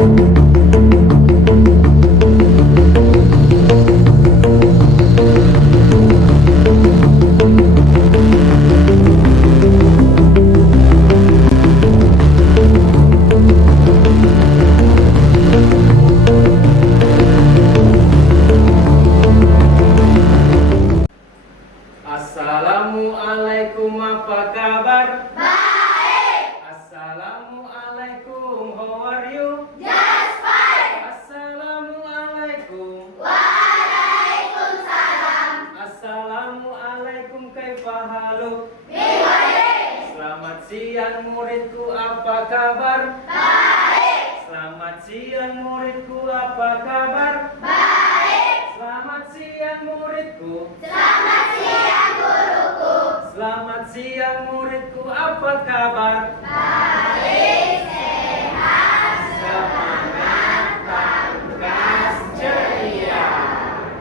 Assalamualaikum, apa kabar? Baik. Assalamualaikum, how are you? Just fine. Assalamualaikum. Waalaikumsalam. Assalamualaikum, kaifa haluk? Baik. Selamat siang muridku, apa kabar? Baik. Selamat siang muridku, apa kabar? Baik. Selamat siang muridku. Selamat siang guruku. Selamat siang muridku, apa kabar? Baik, sehat, Semangat, tangkas, ceria.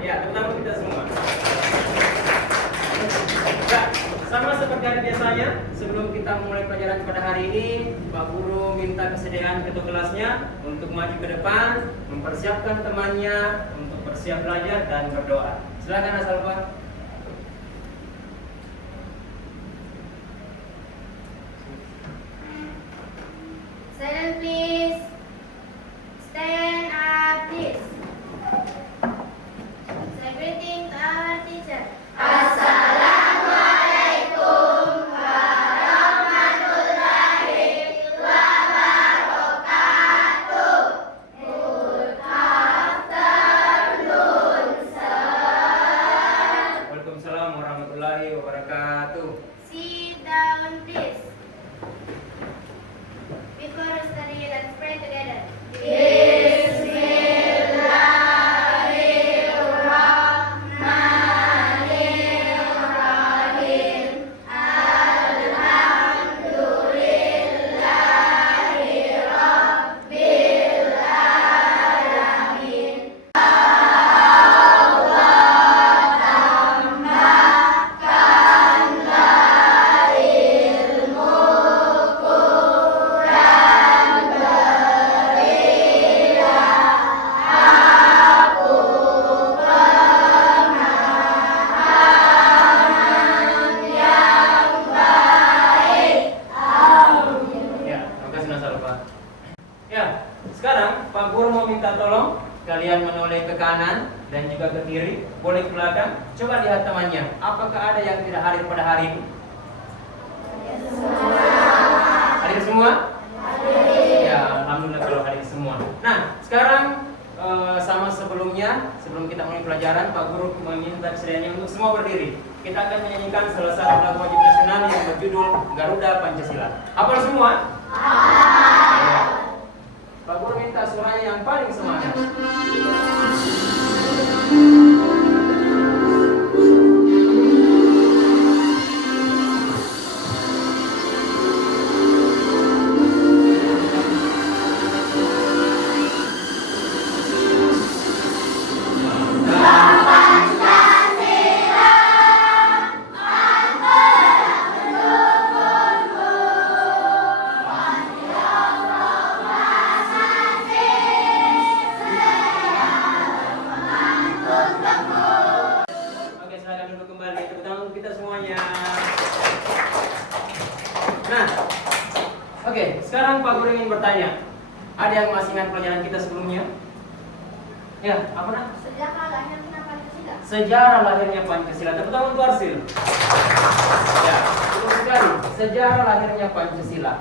Ya, tepuk kita semua. Ya, sama seperti hari biasanya, sebelum kita memulai pelajaran pada hari ini, Pak Guru minta kesediaan ketua kelasnya untuk maju ke depan, mempersiapkan temannya untuk bersiap belajar dan berdoa. Silakan Asalfa. Silent please. Stand up please. Say greeting to our teacher. Assalamualaikum warahmatullahi wabarakatuh. Good afternoon, sir. Waalaikumsalam warahmatullahi wabarakatuh. Sit down please. Before we study, let's pray together. Bismillahirrahmanirrahim. Alhamdulillahirabbil alamin. Tambahkanlah ilmuku dan berilah aku pemahaman yang baik. Amin. Ya, terima kasih Nasalfa. Ya, sekarang Pak Guru mau minta tolong kalian menoleh ke kanan dan juga ke kiri, boleh ke belakang. Coba lihat temannya, apakah ada yang tidak hadir pada hari ini? Hadir semua? Ya, alhamdulillah kalau hadir semua. Nah, sekarang sama sebelumnya, sebelum kita mulai pelajaran, Pak Guru meminta kesediaannya untuk semua berdiri. Kita akan menyanyikan salah satu lagu wajib nasional yang berjudul Garuda Pancasila. Hafal semua? Ya. Pak Guru minta suaranya yang paling semangat. Oke, silakan duduk kembali. Tepuk tangan untuk kita semuanya. Nah, oke, sekarang Pak Guru ingin bertanya. Ada yang masih ingat pelajaran kita sebelumnya? Ya, apa nak? Sejarah lahirnya Pancasila. Sejarah lahirnya Pancasila. Tepuk tangan untuk Arsil. Ya, betul sekali. Sejarah lahirnya Pancasila.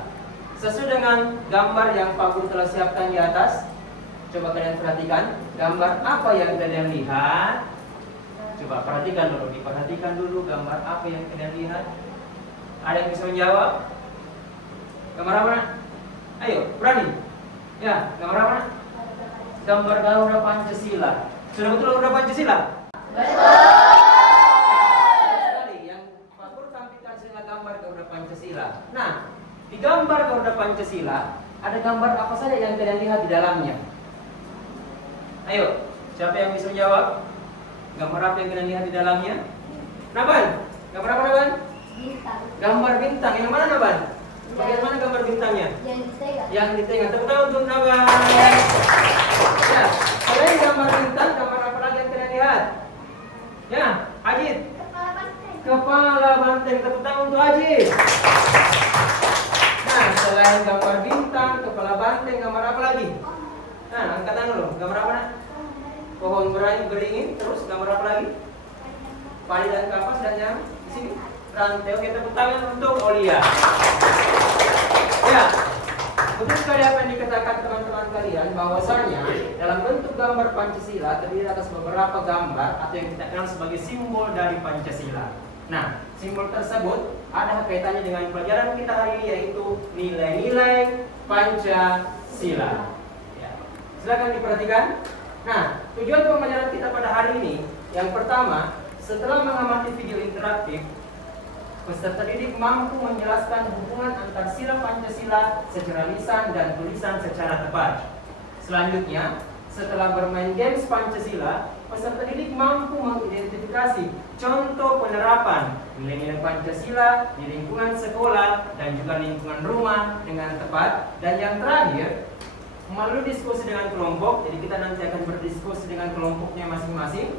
Sesuai dengan gambar yang Pak Guru telah siapkan di atas, coba kalian perhatikan gambar apa yang kalian lihat. Coba perhatikan dulu, diperhatikan dulu gambar apa yang kalian lihat. Ada yang bisa menjawab? Gambar apa? Ayo, berani. Ya, gambar apa? Gambar Garuda Pancasila. Sudah betul Garuda Pancasila? Sekali yang Pak Guru tampilkan adalah gambar Garuda Pancasila. Nah, di gambar Garuda Pancasila ada gambar apa saja yang kalian lihat di dalamnya? Ayo, siapa yang bisa menjawab? Gambar apa yang kalian lihat di dalamnya? Naban, gambar apa Naban? Bintang. Gambar bintang. Yang mana Naban? Bagaimana gambar bintangnya? Yang di tengah. Yang di tengah. Tepuk tangan untuk Naban. Selain gambar bintang, kepala banteng, gambar apa lagi? Nah, angkat tangan dulu. Gambar apa nak? Pohon beringin, terus gambar apa lagi? Padi dan kapas dan yang di sini rantai. Oke, tepuk tangan untuk Olia. Ya, betul sekali apa yang dikatakan teman-teman kalian, bahwasanya dalam bentuk gambar Pancasila terdiri atas beberapa gambar atau yang kita kenal sebagai simbol dari Pancasila. Nah, simbol tersebut ada kaitannya dengan pelajaran kita hari ini, yaitu nilai-nilai Pancasila. Ya. Silakan diperhatikan. Nah, tujuan pembelajaran kita pada hari ini, yang pertama, setelah mengamati video interaktif, peserta didik mampu menjelaskan hubungan antar sila Pancasila secara lisan dan tulisan secara tepat. Selanjutnya, setelah bermain games Pancasila, peserta didik mampu mengidentifikasi contoh penerapan nilai-nilai Pancasila di lingkungan sekolah dan juga lingkungan rumah dengan tepat. Dan yang terakhir, melalui diskusi dengan kelompok, jadi kita nanti akan berdiskusi dengan kelompoknya masing-masing,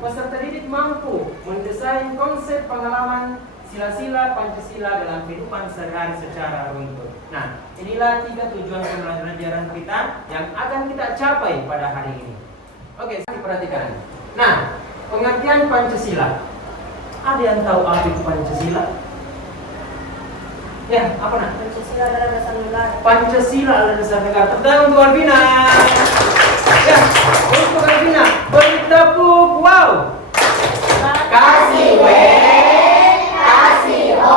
peserta didik mampu mendesain konsep pengalaman sila-sila Pancasila dalam kehidupan sehari-hari secara runtut. Nah, inilah 3 tujuan pembelajaran kita yang akan kita capai pada hari ini. Oke, diperhatikan. Nah, pengertian Pancasila. Ada yang tahu arti Pancasila? Ya, apa nak? Pancasila adalah dasar negara. Pancasila adalah dasar negara. Tepuk tangan untuk Alvina. Ya, untuk Alvina, beri tepuk. Wow. Kasih W, kasih O,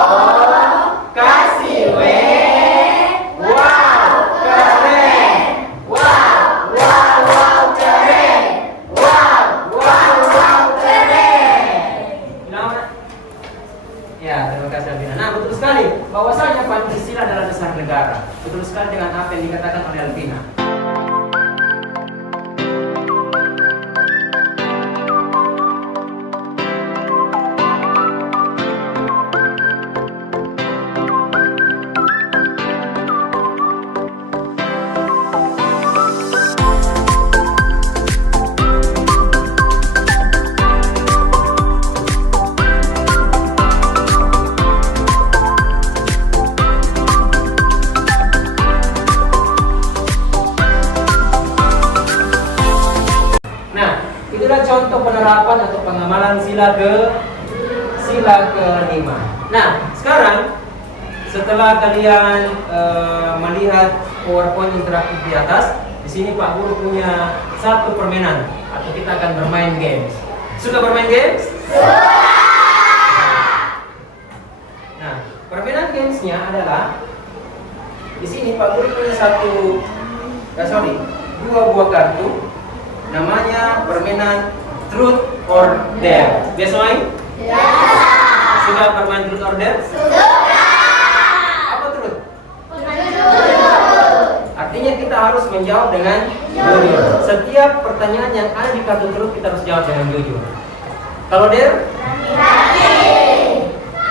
kasih W. Wow, keren. Wow, wow, wow, keren. Wow, wow, wow, keren. Kenapa? Ya, terima kasih Alvina. Nah, betul sekali bahwasanya Pancasila adalah dasar negara. Betul sekali dengan apa yang dikatakan oleh Alvina. Contoh penerapan atau pengamalan sila ke-5. Nah, sekarang setelah kalian melihat PowerPoint interaktif di atas, di sini Pak Guru punya satu permainan atau kita akan bermain games. Sudah bermain games? Nah, permainan gamesnya adalah di sini Pak Guru punya dua buah kartu. Namanya permainan Truth or Dare. Biasa main? Ya. Sudah bermain Truth or Dare? Sudah. Apa truth? Artinya kita harus menjawab dengan jujur. Setiap pertanyaan yang ada di kartu truth kita harus jawab dengan jujur. Kalau dare? Berani.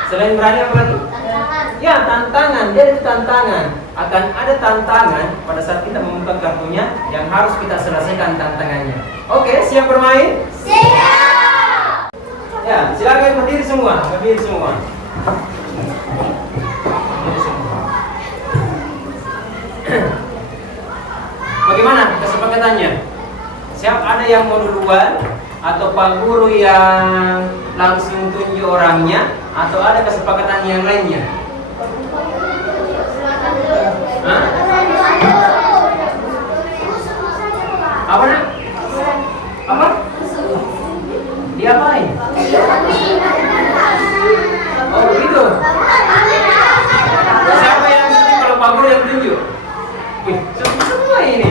Selain berani apa lagi? Tantangan. Ya, tantangan. Dare itu tantangan. Akan ada tantangan pada saat kita membuka kartunya yang harus kita selesaikan tantangannya. Oke, siap bermain? Siap! Ya, silakan berdiri semua. Berdiri semua. Bagaimana kesepakatannya? Siap, ada yang mau duluan? Atau Pak Guru yang langsung tunjuk orangnya? Atau ada kesepakatan yang lainnya? Hah? Apa nak? Apa? Diapain? Oh begitu. Siapa yang tunjuk kalau Pak Guru yang tunjuk? Wih, semua ini.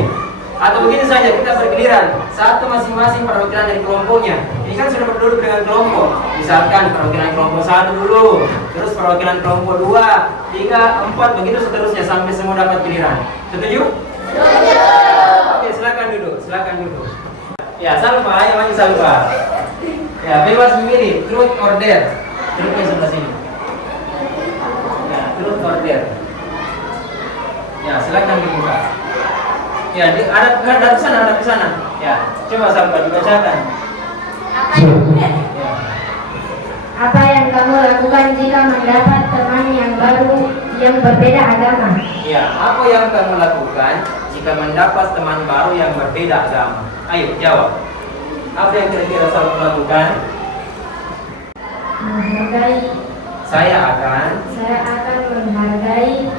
Atau begini saja, kita bergiliran. Satu masing-masing perwakilan dari kelompoknya. Ini kan sudah berduduk dengan kelompok. Misalkan perwakilan kelompok 1 dulu, terus perwakilan kelompok 2, 3, 4, begitu seterusnya sampai semua dapat giliran. Setuju? Setuju. Oke, silakan duduk. Silakan duduk. Ya, Salva, yang maju Salva. Ya, bebas memilih truth or dare. Truthnya sebelah sini. Ya, truth or dare. Ya, silakan dibuka. Ya, ada di sana. Ya, coba Salva dibacakan. Apa itu? Ya. Apa yang kamu lakukan jika mendapat teman yang baru yang berbeda agama? Ya, apa yang kamu lakukan jika mendapat teman baru yang berbeda agama? Ayo, jawab. Apa yang kira-kira selalu lakukan? Menghargai. Saya akan Menghargai.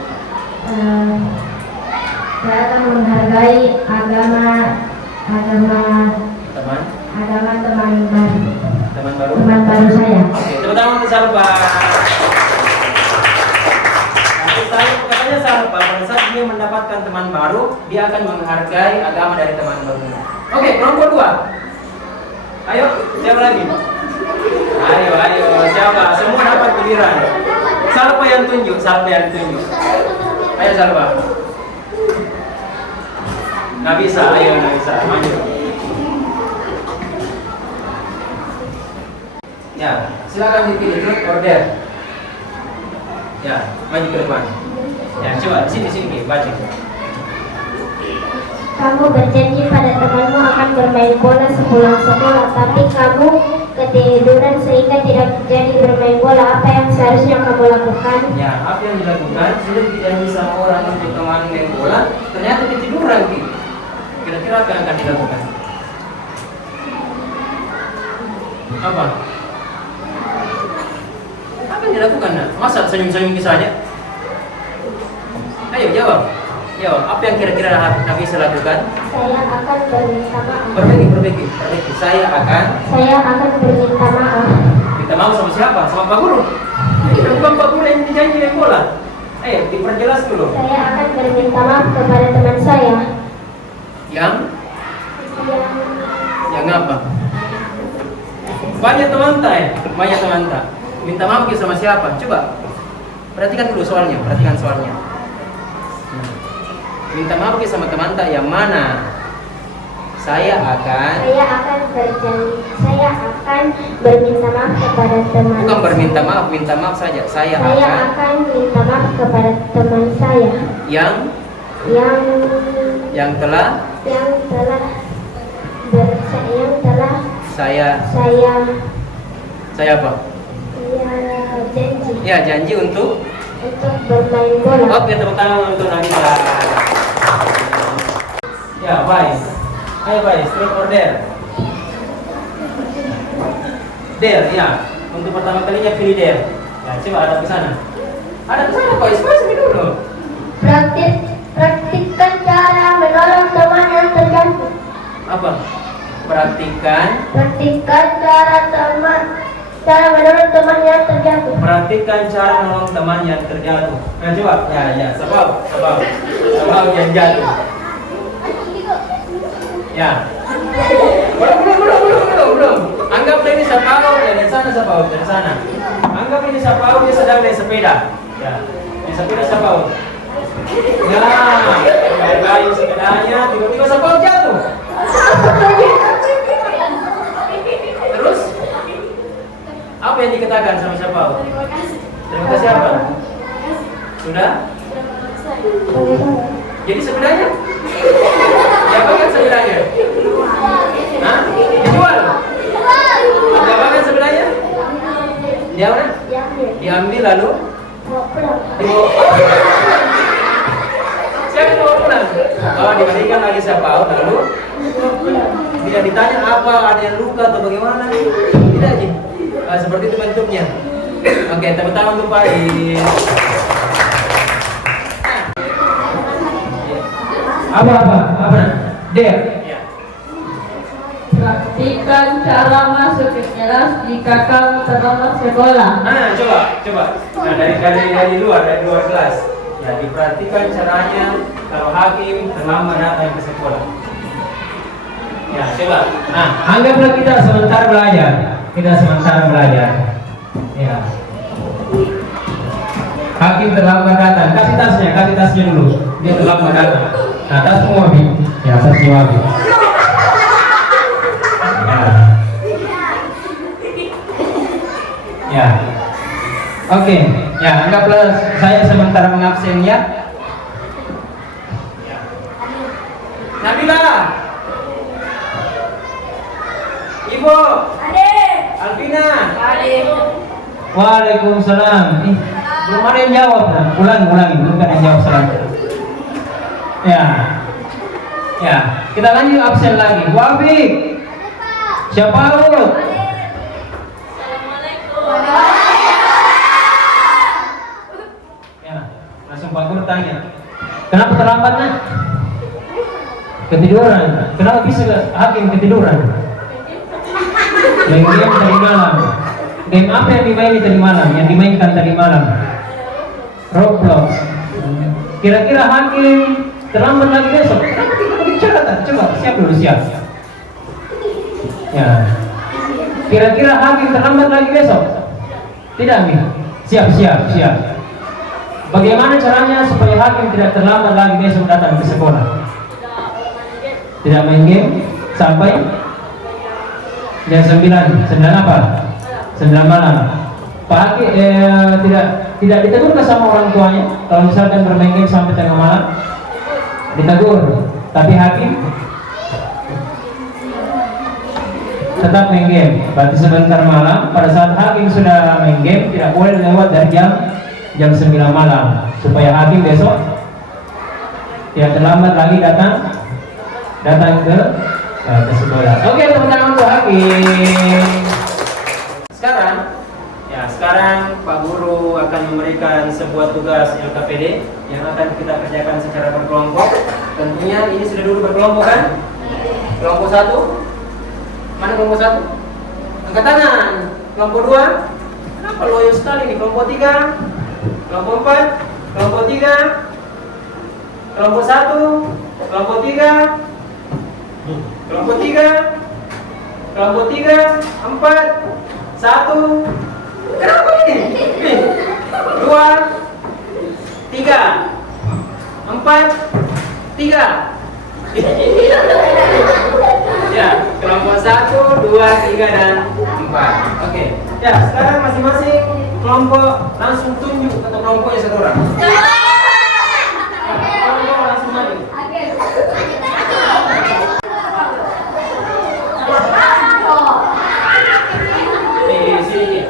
Saya akan menghargai agama teman baru saya. Oke, tepuk tangan untuk Salva. Katanya Salva, pada saat dia mendapatkan teman baru, dia akan menghargai agama dari teman barunya. Oke, kelompok 2. Ayo, siapa lagi? Ayo, siapa? Semua dapat giliran. Salva yang tunjuk. Ayo Salva. Nggak bisa, maju. Ya, silakan dipilih grup order. Ya, maju ke depan. Ya, coba sini, baca. Kamu berjanji pada temanmu akan bermain bola sepulang sekolah, tapi kamu ketiduran sehingga tidak jadi bermain bola. Apa yang seharusnya kamu lakukan? Ya, apa yang dilakukan? Sudah dijanji sama orang untuk teman main bola, ternyata ketiduran gitu. Kira-kira apa yang akan dilakukan? Apa? Apa yang dilakukan? Masa senyum-senyum saja? Ayo jawab. Apa yang kira-kira Nabi lakukan? Saya akan berminta maaf. Perbaiki. Saya akan berminta maaf. minta maaf sama siapa? Sama Pak Guru? Ini bukan Pak Guru yang dijanji main bola. Diperjelas dulu. Saya akan berminta maaf kepada teman saya. Yang apa? Banyak teman tak? Minta maaf sama siapa? Coba perhatikan dulu soalnya. Minta maaf sama teman tak yang mana? Saya akan berminta maaf kepada teman. Bukan berminta maaf, minta maaf saja. Saya akan minta maaf kepada teman saya yang telah saya apa? Janji untuk bermain bola. Oke, tepuk tangan untuk Nabila. Ya, baik. Ayo baik, struk order. Ya. Untuk pertama kalinya pilih Der. Ya, coba ada ke sana. Pak Ismail sini dulu. Praktikkan cara menolong teman yang terjatuh. Apa? Praktikkan cara menolong teman yang terjatuh. Praktikkan cara menolong teman yang terjatuh. Nah, coba. Ya, sebab yang jatuh. Ya. Belum. Anggap ini Sapau dari sana. Anggap ini Sapau dia sedang naik sepeda. Ya. Naik sepeda Sapau. Ya. Baik sepedanya tiba-tiba Sapau jatuh. Terus apa yang dikatakan sama Sapau? Terima kasih apa? Sudah? Jadi sepedanya? Diapakan sepedanya? Hah? Dijual? Diapakan sepedanya? Diambil lalu? Siapa yang bawa pulang? Diberikan lagi Sapau lalu? Tidak ditanya apa, ada yang luka atau bagaimana? Tidak aja. Seperti itu bentuknya. Oke, tepuk tangan untuk Pak Is. Apa? Der. Ya. Praktikkan cara masuk ke kelas jika kamu terlambat sekolah. Coba. Nah, dari luar kelas. Ya, diperhatikan caranya kalau hakim terlambat datang ke sekolah. Ya, coba. Nah, anggaplah kita sementara belajar. Ya. Hakim terlambat datang. Kasih tasnya dulu. Dia terlambat datang. Nah, tasmu Wabi. Ya, tasnya Wabi. Ya. Oke. Ya, anggaplah saya sementara mengabsen ya. Nabila. Ibu. Ade. Alvina. Ade. Waalaikumsalam. Belum ada yang jawab. Nah, ulangi, belum ada yang jawab salam. Ya. Ya, kita lanjut absen lagi. Wafik. Siapa Lut? Ya, langsung Pak Guru tanya. Kenapa terlambat, Nak? Ketiduran. Kenapa bisa hakim ketiduran? Main game tadi malam. Game apa yang dimainin tadi malam? Yang dimainkan tadi malam? Roblox. Kira-kira hakim terlambat lagi besok? Kenapa tidak bicara? Coba siap dulu, siap. Ya. Kira-kira hakim terlambat lagi besok? Tidak, Mi. Siap. Bagaimana caranya supaya hakim tidak terlambat lagi besok datang ke sekolah? Tidak main game sampai jam 9 apa? 9 malam. Pak Hakim tidak ditegur sama orang tuanya kalau misalkan bermain game sampai tengah malam. Ditegur, tapi hakim tetap main game. Berarti sebentar malam, pada saat hakim sudah main game tidak boleh lewat dari jam 9 malam supaya hakim besok tidak terlambat lagi datang ke sekolah. Oke, tepuk tangan untuk hakim. Sekarang Pak Guru akan memberikan sebuah tugas LKPD yang akan kita kerjakan secara berkelompok. Tentunya ini sudah dulu berkelompok kan? Kelompok 1. Mana kelompok 1? Angkat tangan. Kelompok 2. Kenapa loyo sekali nih? Kelompok 3. Kelompok 4. Kelompok 3. Kelompok 1. Kelompok 3. Kelompok 3. Kelompok 3. 4. 1. Kenapa ini? 2, 3, 4, 3. Ya, kelompok 1, 2, 3, dan 4. Oke. Ya, sekarang masing-masing kelompok langsung tunjuk atau kelompoknya satu orang. Kelompok langsung maju. Sini.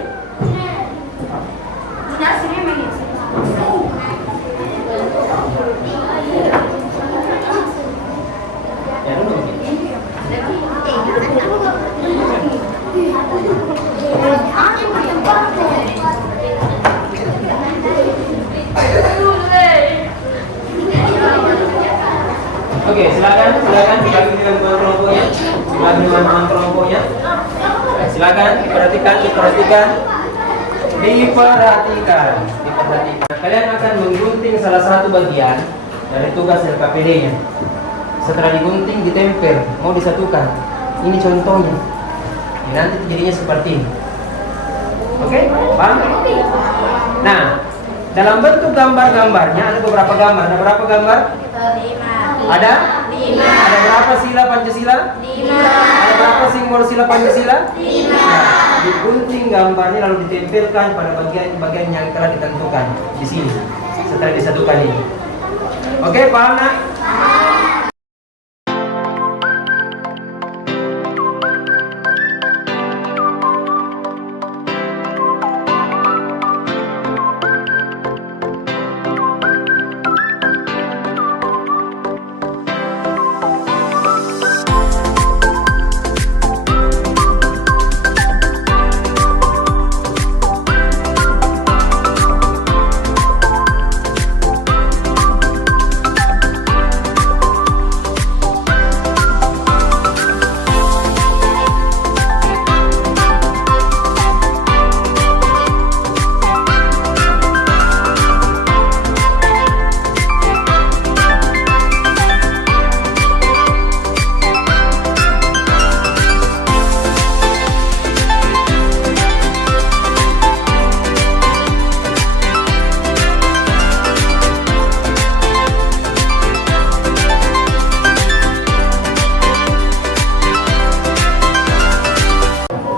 Oke, silakan dibagi dengan teman kelompoknya. Silakan diperhatikan. Kalian akan menggunting salah satu bagian dari tugas LKPD-nya. Setelah digunting, ditempel, mau disatukan. Ini contohnya. Nanti jadinya seperti ini. Oke, paham? Nah, dalam bentuk gambar-gambarnya ada beberapa gambar. Ada berapa gambar? 5. Ada 5. Ada berapa sila Pancasila? 5. Ada berapa simbol sila Pancasila? 5. Nah, digunting gambarnya lalu ditempelkan pada bagian yang telah ditentukan di sini. Setelah disatukan ini. Oke, paham, Nak?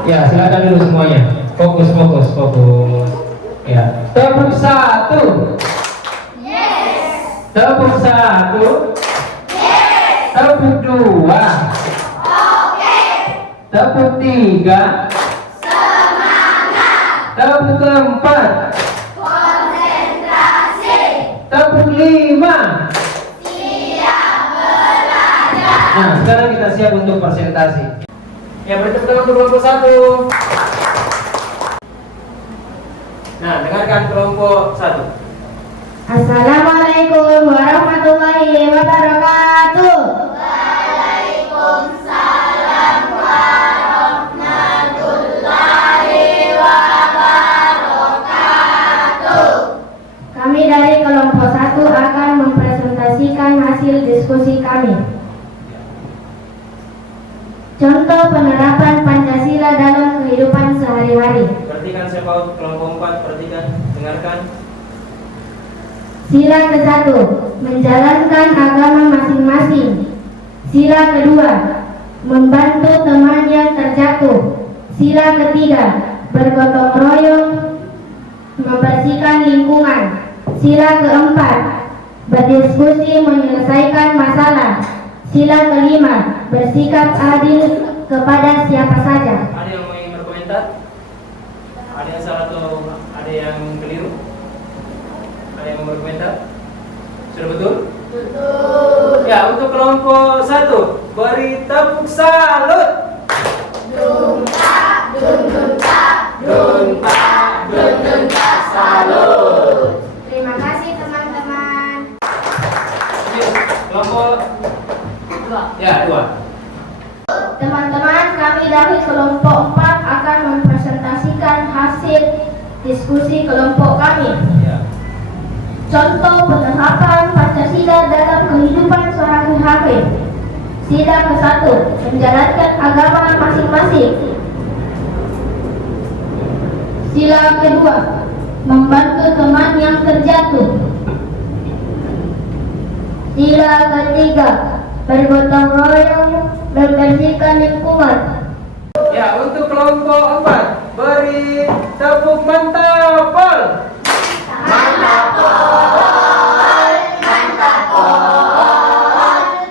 Ya, silakan dulu semuanya. Fokus. Ya. Tepuk 1. Yes. Tepuk 1. Yes. Tepuk 2. Oke. Tepuk 3. Semangat. Tepuk keempat. Konsentrasi. Tepuk lima. Siap belajar. Nah, sekarang kita siap untuk presentasi. Ya, bertepuk tangan untuk kelompok 1. Nah, dengarkan kelompok 1. Assalamualaikum warahmatullahi wabarakatuh. Waalaikumsalam warahmatullahi wabarakatuh. Kami dari kelompok 1 akan mempresentasikan hasil diskusi kami. Contoh penerapan Pancasila dalam kehidupan sehari-hari. Perhatikan siapa kelompok 4, perhatikan, dengarkan. Sila ke-1, menjalankan agama masing-masing. Sila kedua, membantu teman yang terjatuh. Sila ketiga, bergotong royong, membersihkan lingkungan. Sila keempat, berdiskusi menyelesaikan masalah. Sila kelima, bersikap adil kepada siapa saja. Ada yang ingin berkomentar? Ada yang salah atau ada yang keliru? Ada yang mau berkomentar? Sudah betul? Betul. Ya, untuk kelompok 1, beri tepuk salut. Dunta, dunta, dunta, dunta, salut. Terima kasih teman-teman. Oke, kelompok 2. Ya, 2. Teman-teman, kami dari kelompok 4 akan mempresentasikan hasil diskusi kelompok kami. Ya. Contoh penerapan Pancasila dalam kehidupan sehari-hari. Sila ke-1, menjalankan agama masing-masing. Sila kedua, membantu teman yang terjatuh. Sila ketiga, bergotong royong, membersihkan lingkungan. Ya, untuk kelompok 4, beri tepuk mantap.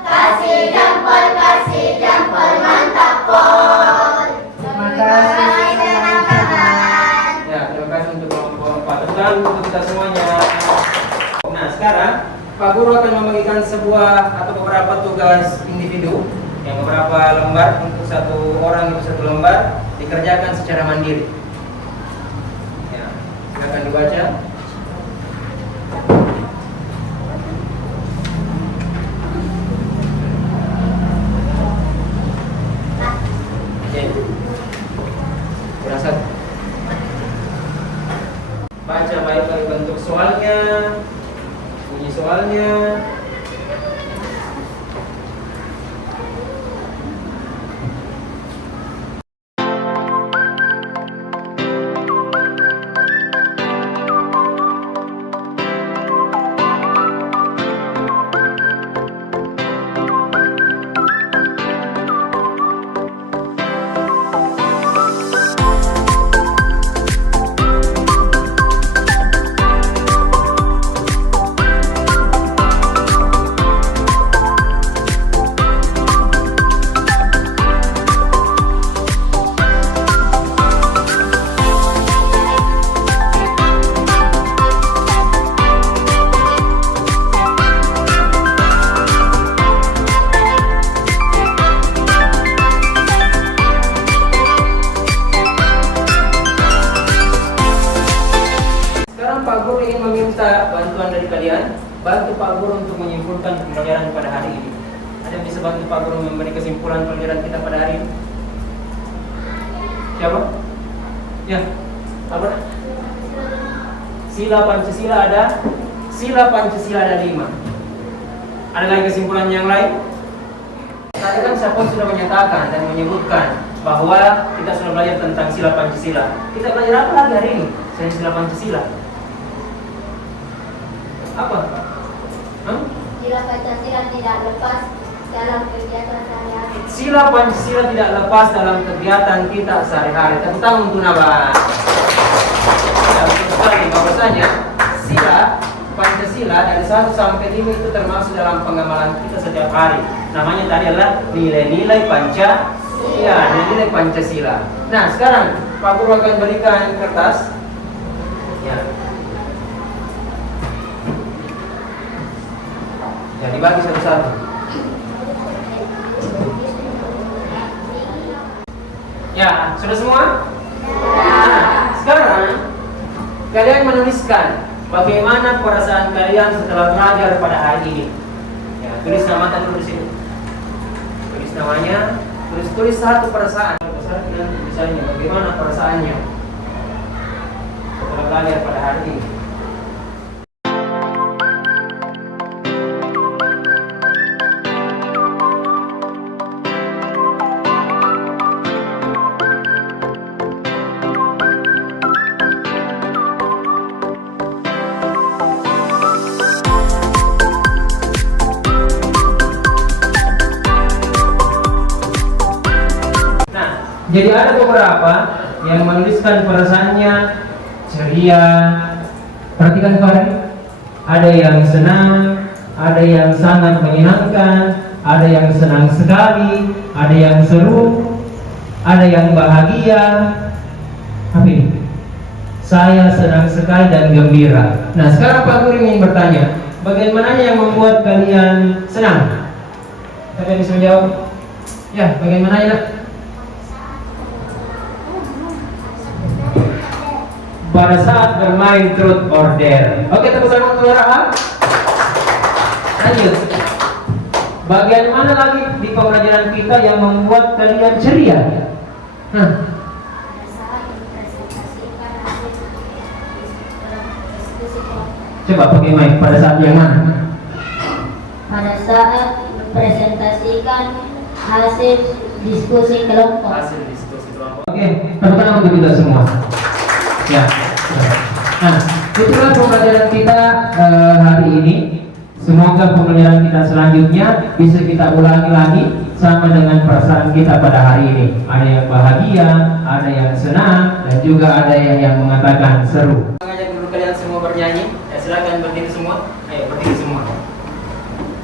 Kasih jempol, mantap pol. Terima kasih teman-teman. Ya, terima kasih untuk kelompok 4. Tepuk tangan untuk kita semuanya. Nah, sekarang Pak Guru akan membagikan sebuah atau beberapa tugas individu yang beberapa lembar, untuk satu orang itu satu lembar, dikerjakan secara mandiri. Ya, silakan dibaca. Oke. Kurang satu. Baca baik-baik bentuk soalnya, bunyi soalnya. Bantu Pak Guru untuk menyimpulkan pembelajaran pada hari ini. Ada yang bisa bantu Pak Guru memberi kesimpulan pelajaran kita pada hari ini? Siapa? Ya, apa? Sila Pancasila ada. Sila Pancasila ada 5. Ada lagi kesimpulan yang lain? Tadi kan Sapon sudah menyatakan dan menyebutkan bahwa kita sudah belajar tentang sila Pancasila. Kita belajar apa lagi hari ini selain sila Pancasila? Apa? Sila Pancasila tidak lepas dalam kegiatan sehari-hari. Sila Pancasila tidak lepas dalam kegiatan kita sehari-hari. Tepuk tangan untuk Naba. Ya, betul sekali bahwasanya sila Pancasila dari 1 sampai 5 itu termasuk dalam pengamalan kita setiap hari. Namanya tadi adalah nilai-nilai Pancasila. Iya, nilai Pancasila. Nah, sekarang Pak Guru akan berikan kertas. Ya. Ya, dibagi satu-satu. Ya, sudah semua? Nah, sekarang kalian menuliskan bagaimana perasaan kalian setelah belajar pada hari ini. Ya, tulis nama dulu di sini. Tulis namanya, tulis satu perasaan. Dan tulisannya bagaimana perasaannya setelah belajar pada hari ini. Jadi ada beberapa yang menuliskan perasaannya ceria. Perhatikan kalian, ada yang senang, ada yang sangat menyenangkan, ada yang senang sekali, ada yang seru, ada yang bahagia. Apa ini? Saya senang sekali dan gembira. Nah, sekarang Pak Guru ingin bertanya, bagaimana yang membuat kalian senang? Siapa yang bisa menjawab? Ya, bagaimana ya? Pada saat bermain truth or dare. Oke, tepuk tangan untuk Rahman. Lanjut. Bagian mana lagi di pembelajaran kita yang membuat kalian ceria? Coba pakai mic. Pada saat yang mana? Pada saat mempresentasikan hasil diskusi kelompok. Hasil diskusi kelompok. Oke, Tepuk tangan untuk kita semua. Ya. Nah, itulah pembelajaran kita hari ini. Semoga pembelajaran kita selanjutnya bisa kita ulangi lagi sama dengan perasaan kita pada hari ini. Ada yang bahagia, ada yang senang, dan juga ada yang mengatakan seru. Mengajak dulu kalian semua bernyanyi. Ya, silakan berdiri semua. Ayo berdiri semua.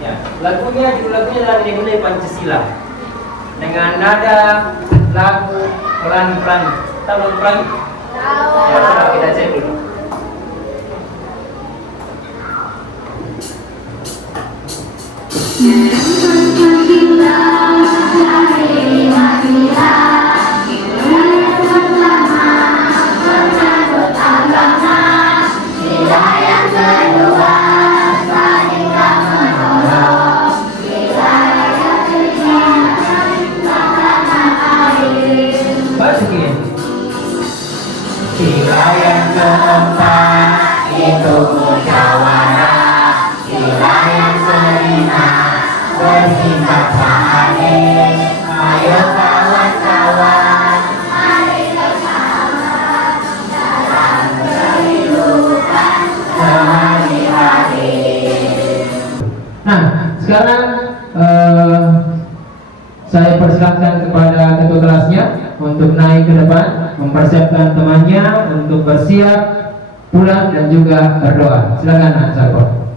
Ya, judul lagunya adalah Nilai Pancasila. Dengan nada lagu pelan-pelan. Tahu pelan? Ya, coba kita cek dulu. Masukin. Sila yang keempat itu musyawarah. Sila yang kelima bersifat adil. Ayo kawan-kawan, mari bersama dalam kehidupan sehari-hari. Nah, sekarang saya persilakan kepada ketua kelasnya untuk naik ke depan, mempersiapkan temannya untuk bersiap pulang dan juga berdoa. Silakan, Nak Sarko.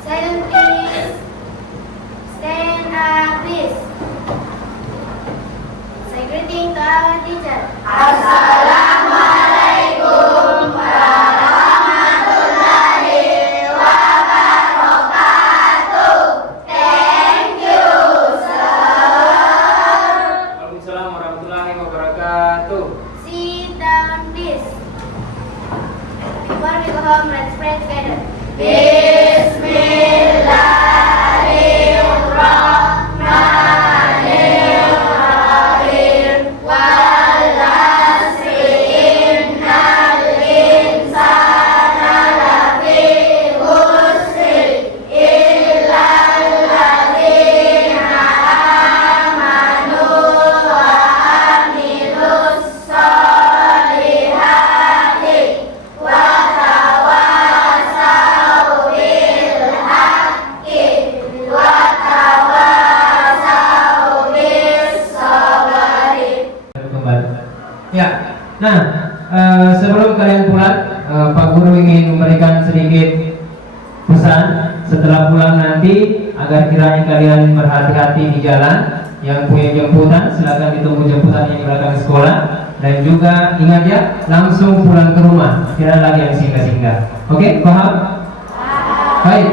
Silent please. Stand up please. Say greeting to our teacher. Assalamualaikum warahmatullahi wabarakatuh. Thank you, sir. Waalaikumsalam warahmatullahi wabarakatuh. Sit down please. Before we go home, let's pray together. Bismillahirrahmanirrahim. Wal asri innal insana lafi khusr illal ladzina amanu wa amilus solihati wa tawasau bil haqqi wa tawasau bis sabri. Kembali. Ya. Nah, sebelum kalian pulang, Pak Guru ingin memberikan sedikit pesan setelah pulang nanti agar kiranya kalian berhati-hati di jalan. yang punya jemputan silakan ditunggu jemputannya di belakang sekolah. Dan juga ingat ya, langsung pulang ke rumah, tidak lagi yang singgah-singgah. Oke, paham? Baik,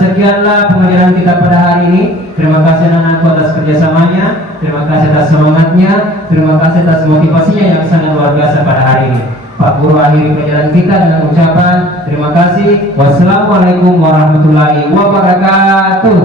sekianlah pengajaran kita pada hari ini. Terima kasih anak-anakku atas kerjasamanya, terima kasih atas semangatnya, terima kasih atas motivasinya yang sangat luar biasa pada hari ini. Pak Guru akhiri pelajaran kita dengan ucapan terima kasih. Wassalamualaikum warahmatullahi wabarakatuh.